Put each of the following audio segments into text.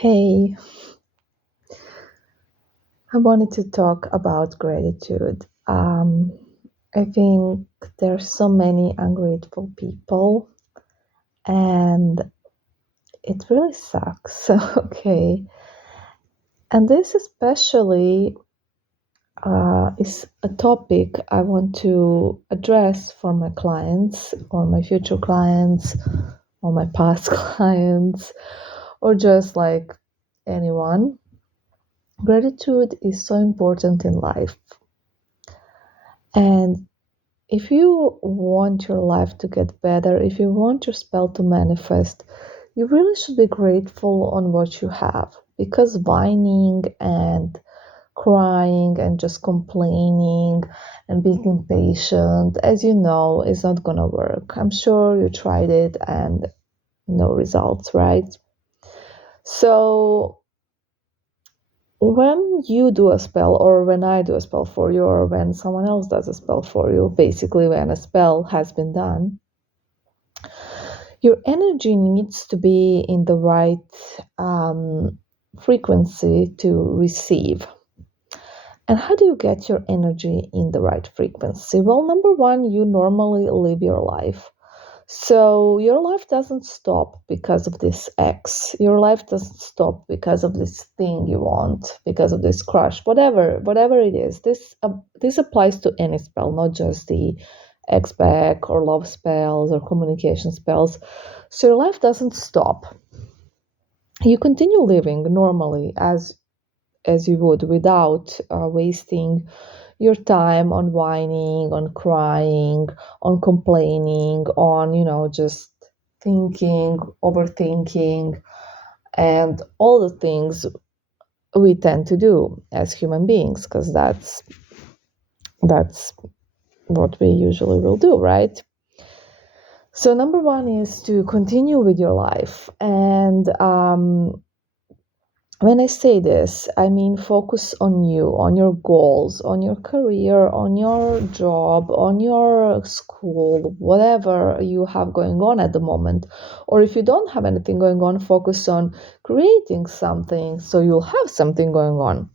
Hey, I wanted to talk about gratitude. I think there's so many ungrateful people, and it really sucks. Okay, and this especially is a topic I want to address for my clients, or my future clients, or my past clients, or just like anyone. Gratitude is so important in life, and if you want your life to get better, if you want your spell to manifest, you really should be grateful on what you have. Because whining and crying and just complaining and being impatient, as you know, is not gonna work. I'm sure you tried it and no results, right? So when you do a spell, or when I do a spell for you, or when someone else does a spell for you, basically when a spell has been done, your energy needs to be in the right frequency to receive. And how do you get your energy in the right frequency? Well, number one, you normally live your life. So your life doesn't stop because of this X. Your life doesn't stop because of this thing you want, because of this crush, whatever it is. This applies to any spell, not just the X back or love spells or communication spells. So your life doesn't stop. You continue living normally as you would without wasting your time on whining, on crying, on complaining, on, just thinking, overthinking, and all the things we tend to do as human beings, because that's what we usually will do, right? So number one is to continue with your life. And when I say this, I mean focus on you, on your goals, on your career, on your job, on your school, whatever you have going on at the moment. Or if you don't have anything going on, focus on creating something so you'll have something going on.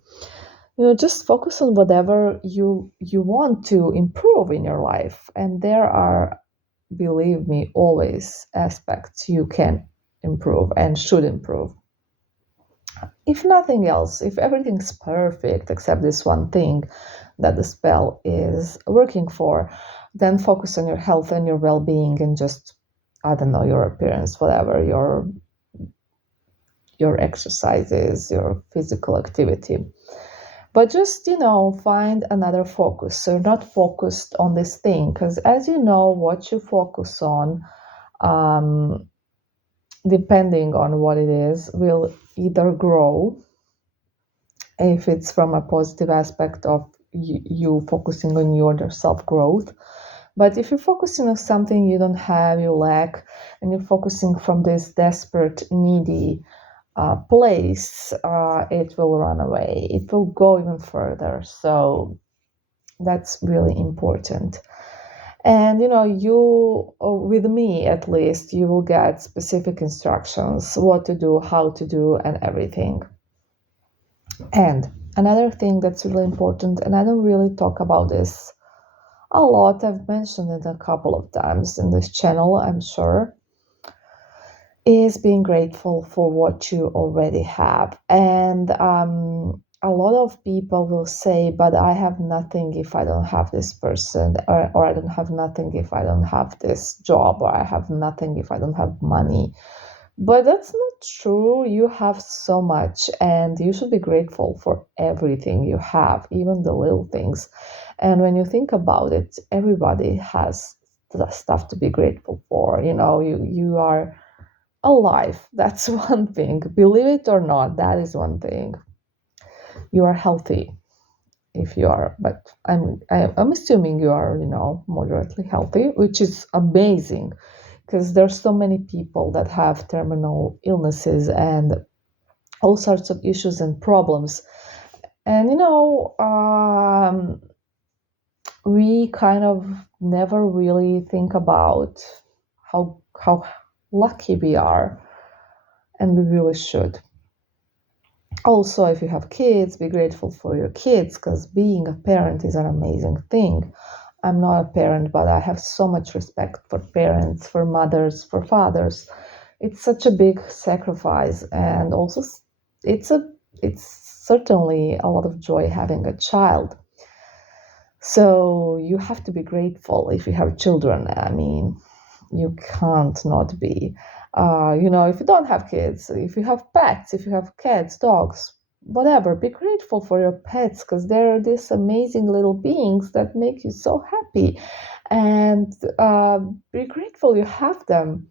Just focus on whatever you want to improve in your life. And there are, believe me, always aspects you can improve and should improve. If nothing else, if everything's perfect except this one thing that the spell is working for, then focus on your health and your well-being, and just, I don't know, your appearance, whatever, your exercises, your physical activity. But just, find another focus. So you're not focused on this thing, because as you know, what you focus on, um, depending on what it is, will either grow, if it's from a positive aspect of you focusing on your self growth. But if you're focusing on something you don't have, you lack, and you're focusing from this desperate, needy place, it will run away. It will go even further. So that's really important. And with me at least, you will get specific instructions, what to do, how to do, and everything. And another thing that's really important, and I don't really talk about this a lot, I've mentioned it a couple of times in this channel, I'm sure, is being grateful for what you already have. And a lot of people will say, but I have nothing if I don't have this person, or I don't have nothing if I don't have this job, or I have nothing if I don't have money. But that's not true. You have so much, and you should be grateful for everything you have, even the little things. And when you think about it, everybody has the stuff to be grateful for. You are alive. That's one thing. Believe it or not, that is one thing. You are healthy if you are, but I'm assuming you are, moderately healthy, which is amazing, because there's so many people that have terminal illnesses and all sorts of issues and problems. And we kind of never really think about how lucky we are, and we really should. Also, if you have kids, be grateful for your kids, because being a parent is an amazing thing. I'm not a parent, but I have so much respect for parents, for mothers, for fathers. It's such a big sacrifice, and also it's a it's certainly a lot of joy having a child. So you have to be grateful if you have children. I mean, you can't not be. If you don't have kids, if you have pets, if you have cats, dogs, whatever, be grateful for your pets, because they're these amazing little beings that make you so happy. And be grateful you have them.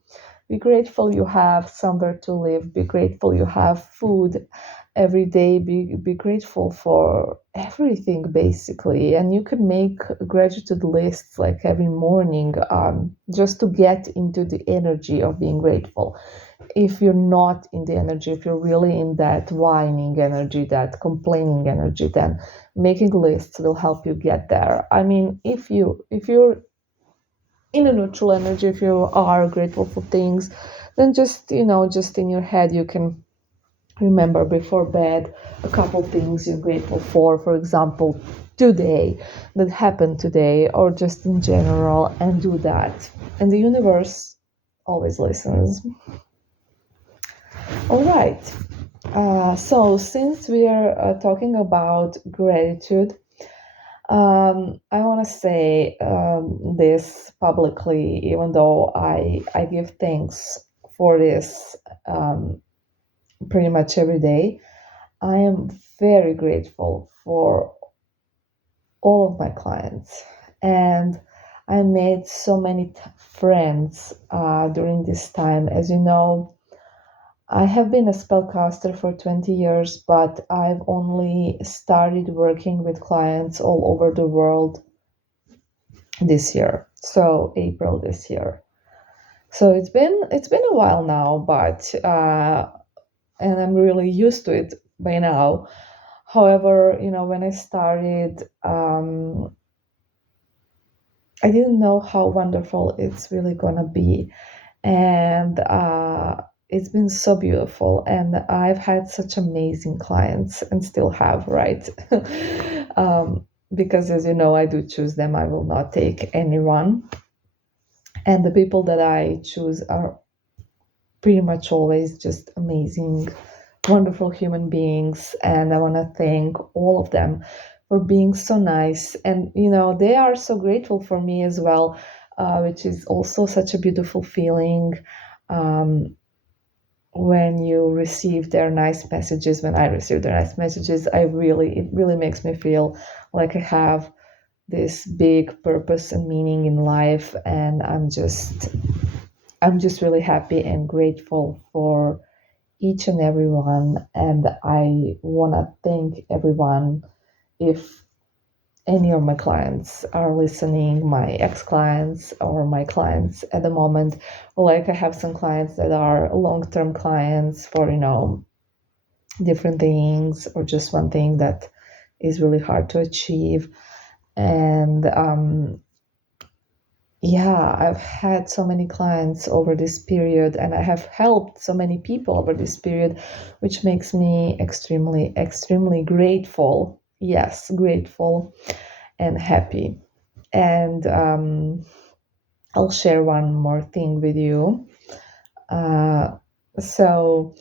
Be grateful you have somewhere to live. Be grateful you have food every day. Be grateful for everything, basically. And you can make gratitude lists like every morning, just to get into the energy of being grateful. If you're not in the energy, if you're really in that whining energy, that complaining energy, then making lists will help you get there. I mean, if you're in a neutral energy, if you are grateful for things, then just in your head, you can remember before bed a couple things you're grateful for example, today, that happened today, or just in general, and do that. And the universe always listens. All right. So since we are talking about gratitude, I want to say this publicly, even though I give thanks for this pretty much every day. I am very grateful for all of my clients, and I made so many friends during this time. As you know, I have been a spellcaster for 20 years, but I've only started working with clients all over the world this year. So April this year. So it's been a while now, but and I'm really used to it by now. However, when I started, I didn't know how wonderful it's really gonna be, and it's been so beautiful. And I've had such amazing clients, and still have, right? Because as you know, I do choose them. I will not take anyone, and the people that I choose are pretty much always just amazing, wonderful human beings. And I want to thank all of them for being so nice. And, they are so grateful for me as well, which is also such a beautiful feeling. Um, when you receive their nice messages, when I receive their nice messages, it really makes me feel like I have this big purpose and meaning in life. And I'm just really happy and grateful for each and every one. And I want to thank everyone. If any of my clients are listening, my ex clients or my clients at the moment, like I have some clients that are long term clients for, different things, or just one thing that is really hard to achieve. And yeah, I've had so many clients over this period, and I have helped so many people over this period, which makes me extremely, extremely grateful. Yes, grateful and happy. And I'll share one more thing with you. So,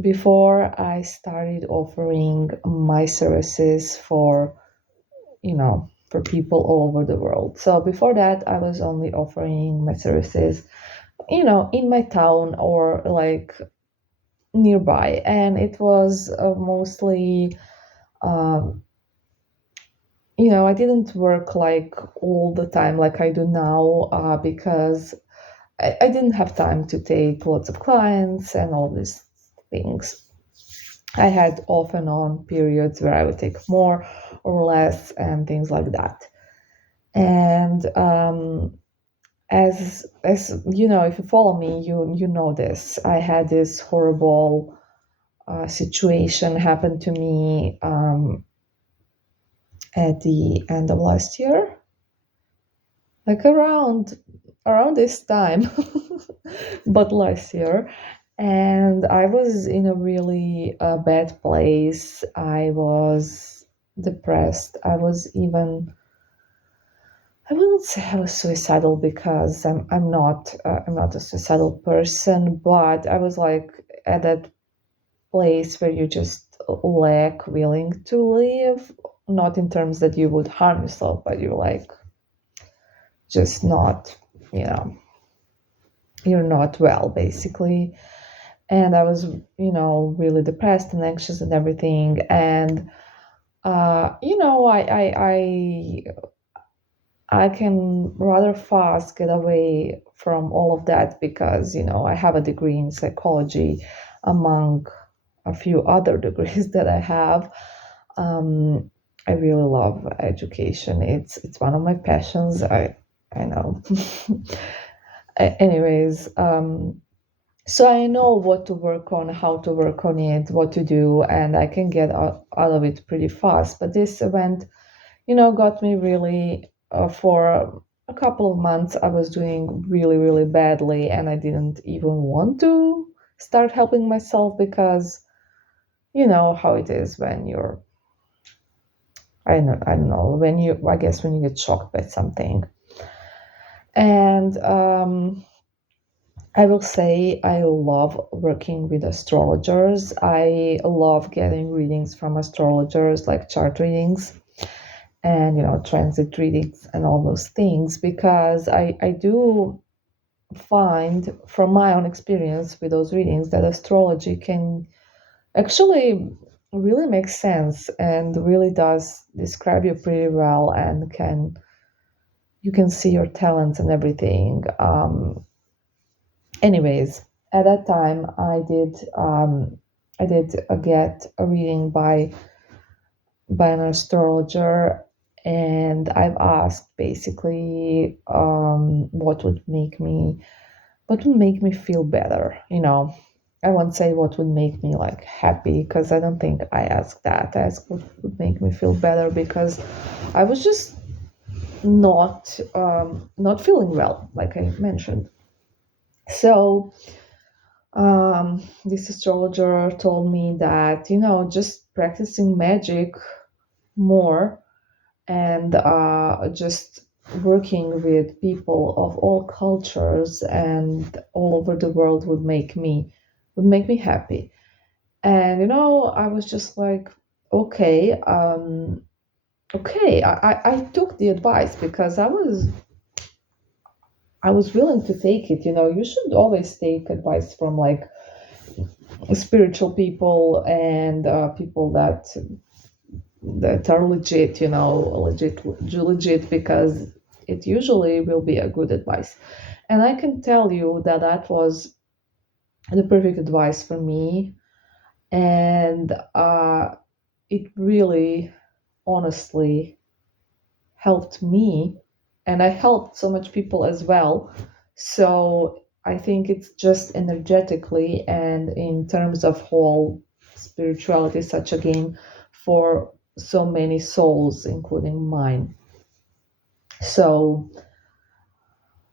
before I started offering my services for people all over the world. So before that, I was only offering my services, in my town or like nearby. And it was mostly, um, I didn't work like all the time like I do now, because I didn't have time to take lots of clients and all these things. I had off and on periods where I would take more or less and things like that. And as you know, if you follow me, you know this. I had this horrible situation happen to me at the end of last year, like around this time, but last year. and I was in a really bad place. I was depressed. I wouldn't say I was suicidal because I'm not a suicidal person, but I was like at that place where you just lack willing to live, not in terms that you would harm yourself, but you're like just not, you know, you're not well basically. And I was, really depressed and anxious and everything. And I can rather fast get away from all of that because, I have a degree in psychology among a few other degrees that I have. Um, I really love education. It's one of my passions. I know. Anyways, so I know what to work on, how to work on it, what to do, and I can get out of it pretty fast. But this event, got me really for a couple of months. I was doing really, really badly, and I didn't even want to start helping myself because you know how it is when you're, I don't know, I guess when you get shocked by something. And I will say I love working with astrologers. I love getting readings from astrologers, like chart readings and transit readings and all those things, because I do find from my own experience with those readings that astrology can actually really make sense and really does describe you pretty well, and can you can see your talents and everything. Anyways, at that time I did get a reading by an astrologer, and I've asked basically what would make me feel better. I won't say what would make me like happy, because I don't think I asked that. I asked what would make me feel better, because I was just not feeling well, like I mentioned. So this astrologer told me that just practicing magic more and just working with people of all cultures and all over the world would make me happy. And I was just like, okay, okay. I took the advice because I was willing to take it. You should always take advice from like spiritual people and people that are legit, legit, because it usually will be a good advice. And I can tell you that that was the perfect advice for me. And it really, honestly, helped me. And I helped so much people as well. So I think it's just energetically and in terms of whole spirituality, such a game for so many souls, including mine. So,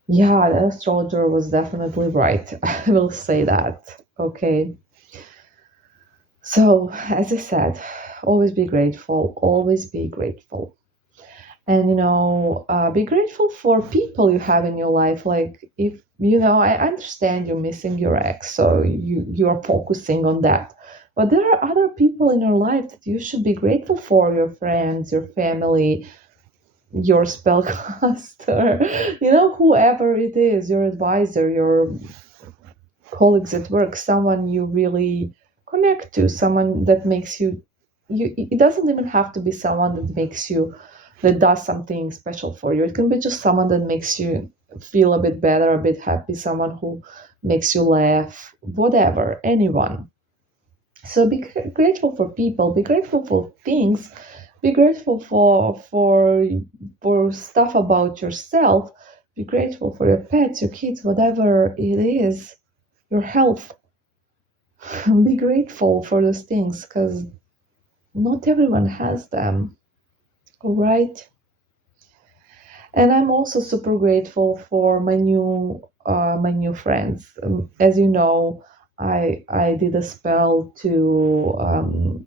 yeah, the astrologer was definitely right. I will say that. Okay. So, as I said, always be grateful, always be grateful. And, be grateful for people you have in your life. Like, if, I understand you're missing your ex, so you're focusing on that. But there are other people in your life that you should be grateful for, your friends, your family, your spellcaster, whoever it is, your advisor, your colleagues at work, someone you really connect to, someone that makes you it doesn't even have to be someone that does something special for you. It can be just someone that makes you feel a bit better, a bit happy, someone who makes you laugh, whatever, anyone. So be grateful for people, be grateful for things, be grateful for stuff about yourself, be grateful for your pets, your kids, whatever it is, your health. Be grateful for those things, because not everyone has them. All right. And I'm also super grateful for my new friends. As you know, I did a spell to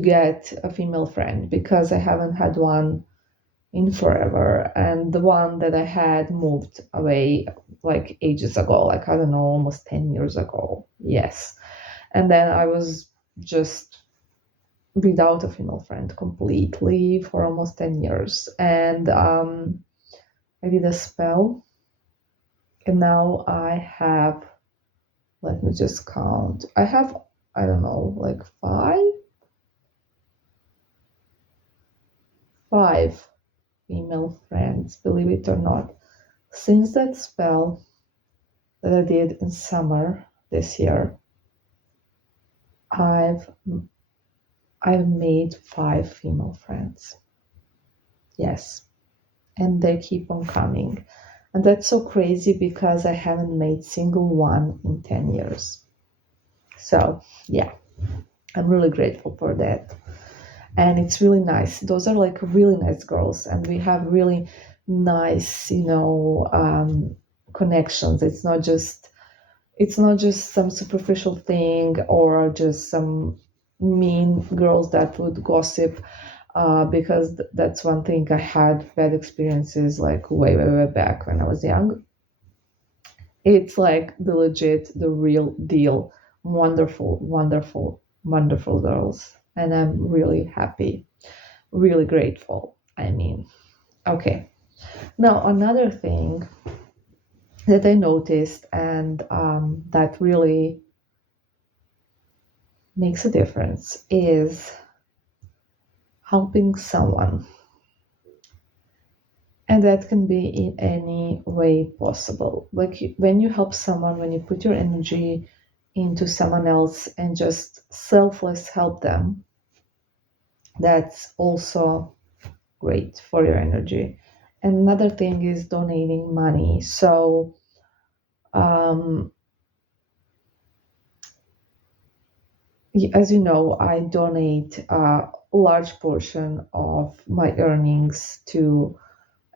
get a female friend because I haven't had one in forever, and the one that I had moved away like ages ago, like I don't know, almost 10 years ago. Yes. And then I was just without a female friend completely for almost 10 years. And I did a spell, and now I have, let me just count. I have, I don't know, like five female friends, believe it or not. Since that spell that I did in summer this year, I've I've made five female friends. Yes. And they keep on coming. And that's so crazy because I haven't made single one in 10 years. So, yeah, I'm really grateful for that. And it's really nice. Those are like really nice girls, and we have really nice, connections. It's not just some superficial thing or just some mean girls that would gossip, because that's one thing. I had bad experiences like way, way, way back when I was young. It's like the legit, the real deal. Wonderful, wonderful, wonderful girls. And I'm really happy, really grateful. I mean, okay. Now, another thing that I noticed and that really makes a difference is helping someone. And that can be in any way possible. Like when you help someone, when you put your energy into someone else and just selfless help them, that's also great for your energy. And another thing is donating money. So, um, as you know, I donate a large portion of my earnings to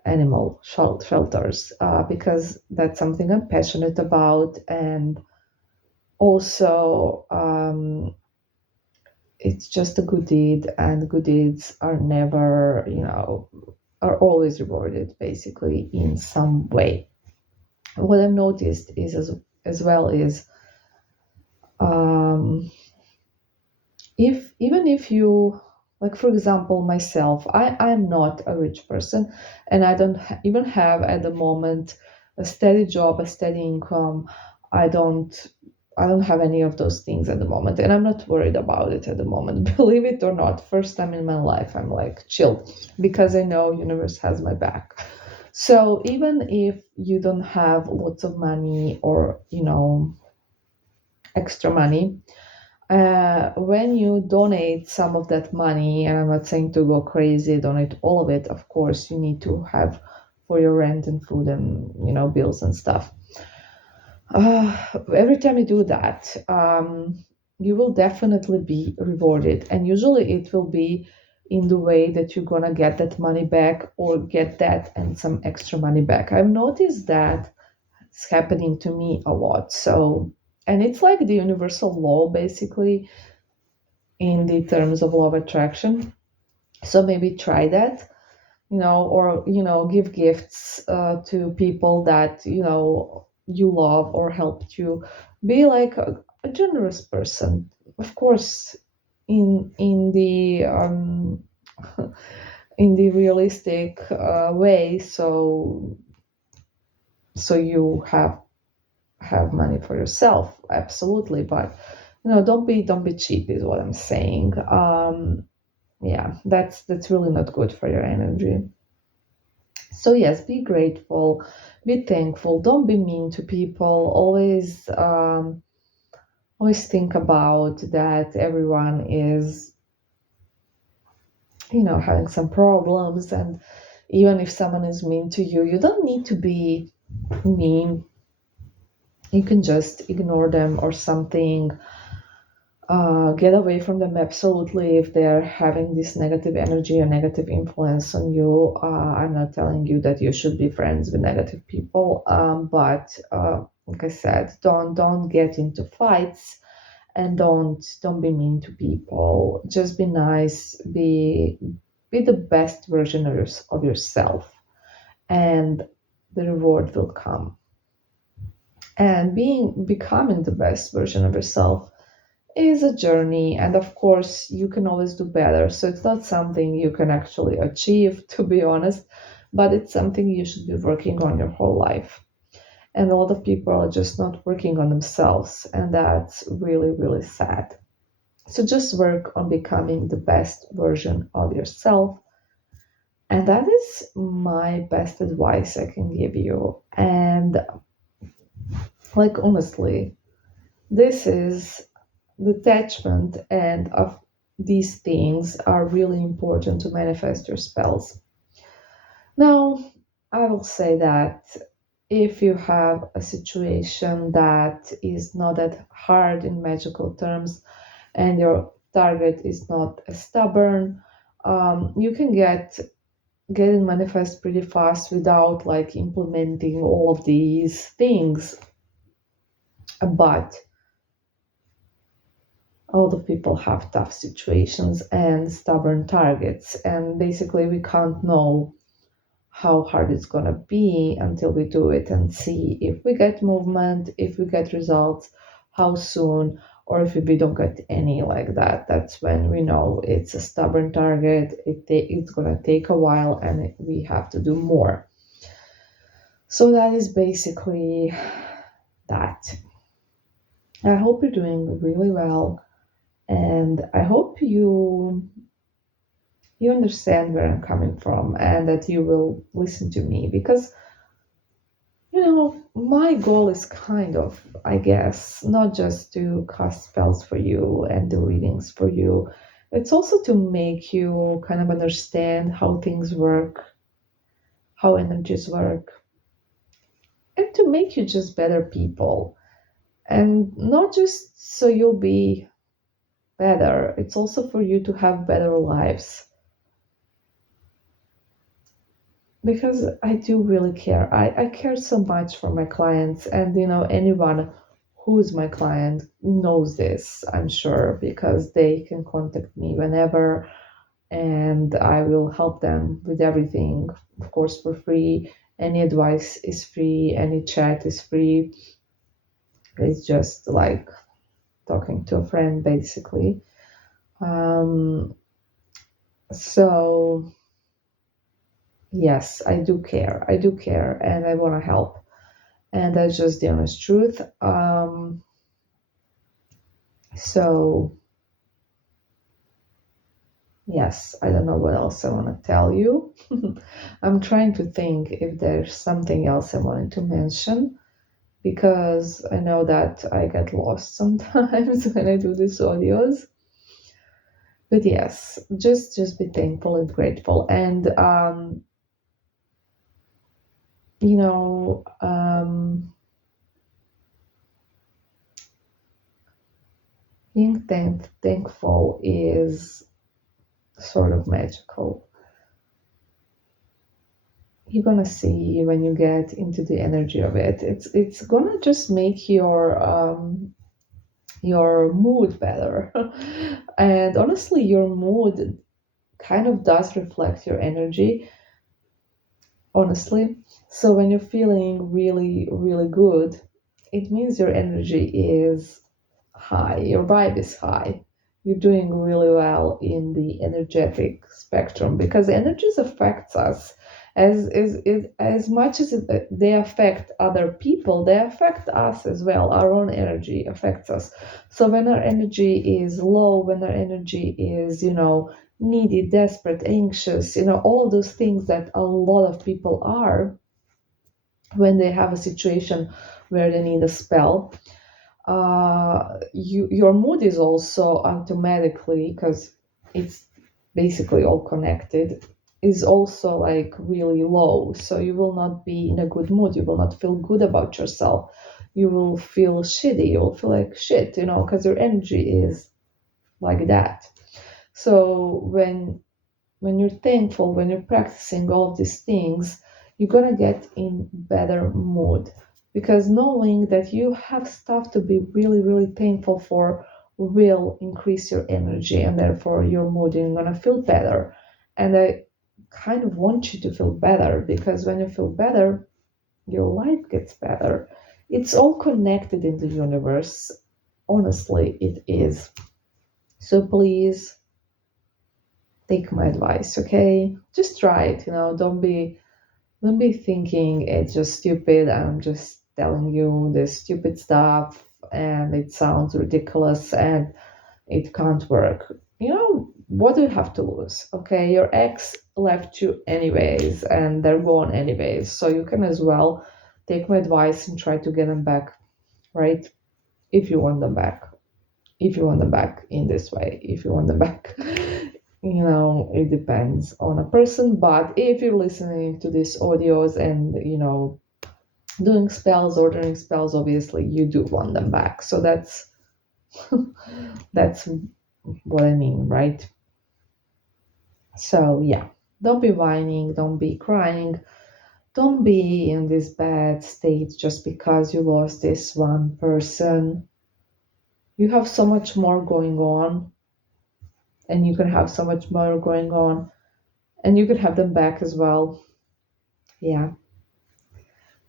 animal shelters, because that's something I'm passionate about. And also, it's just a good deed, and good deeds are never, are always rewarded basically in some way. What I've noticed is as well is, um, if even if you, like for example myself, I'm not a rich person, and I don't even have at the moment a steady job, a steady income. I don't i don't have any of those things at the moment, and I'm not worried about it at the moment. Believe it or not, first time in my life I'm like chill, because I know universe has my back. So even if you don't have lots of money or extra money, when you donate some of that money, and I'm not saying to go crazy, donate all of it. Of course, you need to have for your rent and food and bills and stuff. Every time you do that, you will definitely be rewarded, and usually it will be in the way that you're gonna get that money back or get that and some extra money back. I've noticed that it's happening to me a lot. So, and it's like the universal law basically in the terms of law of attraction. So maybe try that, or give gifts to people that you love or helped you. Be like a generous person, of course, in the in the realistic way. So you have money for yourself, absolutely, but don't be cheap is what I'm saying. Yeah, that's really not good for your energy. So yes, be grateful, be thankful, don't be mean to people. Always think about that everyone is having some problems, and even if someone is mean to you, you don't need to be mean. You can just ignore them or something. Get away from them absolutely if they're having this negative energy or negative influence on you. I'm not telling you that you should be friends with negative people, but like I said, don't get into fights, and don't be mean to people. Just be nice, be the best version of yourself, and the reward will come. And becoming the best version of yourself is a journey, and of course you can always do better, so it's not something you can actually achieve, to be honest, but it's something you should be working on your whole life. And a lot of people are just not working on themselves, and that's really, really sad. So just work on becoming the best version of yourself. And that is my best advice I can give you. And like, honestly, this is detachment and of these things are really important to manifest your spells. Now, I will say that if you have a situation that is not that hard in magical terms, and your target is not stubborn, you can get it manifest pretty fast without like implementing all of these things. But a lot of people have tough situations and stubborn targets, and basically we can't know how hard it's going to be until we do it and see if we get movement, if we get results, how soon, or if we don't get any like that. That's when we know it's a stubborn target. It's going to take a while and we have to do more. So that is basically that. I hope you're doing really well, and I hope you understand where I'm coming from and that you will listen to me, because my goal is kind of, I guess, not just to cast spells for you and do readings for you. It's also to make you kind of understand how things work, how energies work, and to make you just better people. And not just so you'll be better, it's also for you to have better lives. Because I do really care. I care so much for my clients, and anyone who's my client knows this, I'm sure, because they can contact me whenever, and I will help them with everything, of course, for free. Any advice is free, any chat is free. It's just like talking to a friend, basically. Um, so, yes, I do care. I do care, and I want to help. And that's just the honest truth. So, yes, I don't know what else I want to tell you. I'm trying to think if there's something else I wanted to mention, because I know that I get lost sometimes when I do these audios. But yes, just be thankful and grateful, and you know, being thankful is sort of magical. You're gonna see when you get into the energy of it. It's gonna just make your mood better. And honestly, your mood kind of does reflect your energy, honestly. So when you're feeling really, really good, it means your energy is high, your vibe is high. You're doing really well in the energetic spectrum, because energies affects us as much as they affect other people, they affect us as well. Our own energy affects us. So when our energy is low, when our energy is needy, desperate, anxious, all those things that a lot of people are when they have a situation where they need a spell, your mood is also automatically, because it's basically all connected, is also like really low. So you will not be in a good mood, you will not feel good about yourself, you will feel shitty, you will feel like shit, because your energy is like that. So when you're thankful, when you're practicing all of these things, you're gonna get in better mood. because knowing that you have stuff to be really, really thankful for will increase your energy and therefore your mood, and you're going to feel better. And I kind of want you to feel better, because when you feel better, your life gets better. It's all connected in the universe. Honestly, it is. So please take my advice, okay? Just try it, don't be thinking it's just stupid. I'm just telling you this stupid stuff and it sounds ridiculous and it can't work. What do you have to lose? Okay, your ex left you anyways and they're gone anyways. So you can as well take my advice and try to get them back, right? If you want them back. If you want them back in this way, if you want them back. It depends on a person, but if you're listening to these audios and doing spells, ordering spells, obviously you do want them back. So that's what I mean, right? So yeah, don't be whining, don't be crying, don't be in this bad state just because you lost this one person. You have so much more going on, and you can have so much more going on, and you can have them back as well. Yeah.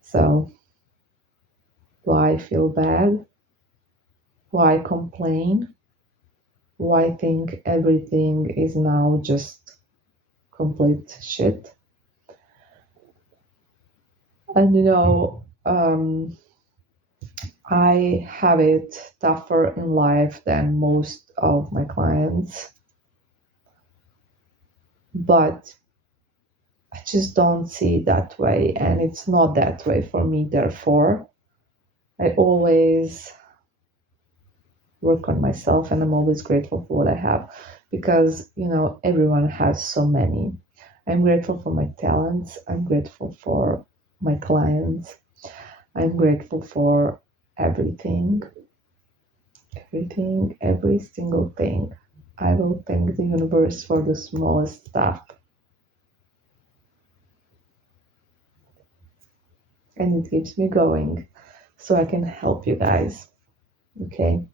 So why feel bad? Why complain? Why think everything is now just complete shit? And I have it tougher in life than most of my clients, but I just don't see it that way, and it's not that way for me. Therefore, I always work on myself, and I'm always grateful for what I have, because everyone has so many. I'm grateful for my talents, I'm grateful for my clients, I'm grateful for everything, everything, every single thing. I will thank the universe for the smallest stuff, and it keeps me going so I can help you guys. Okay.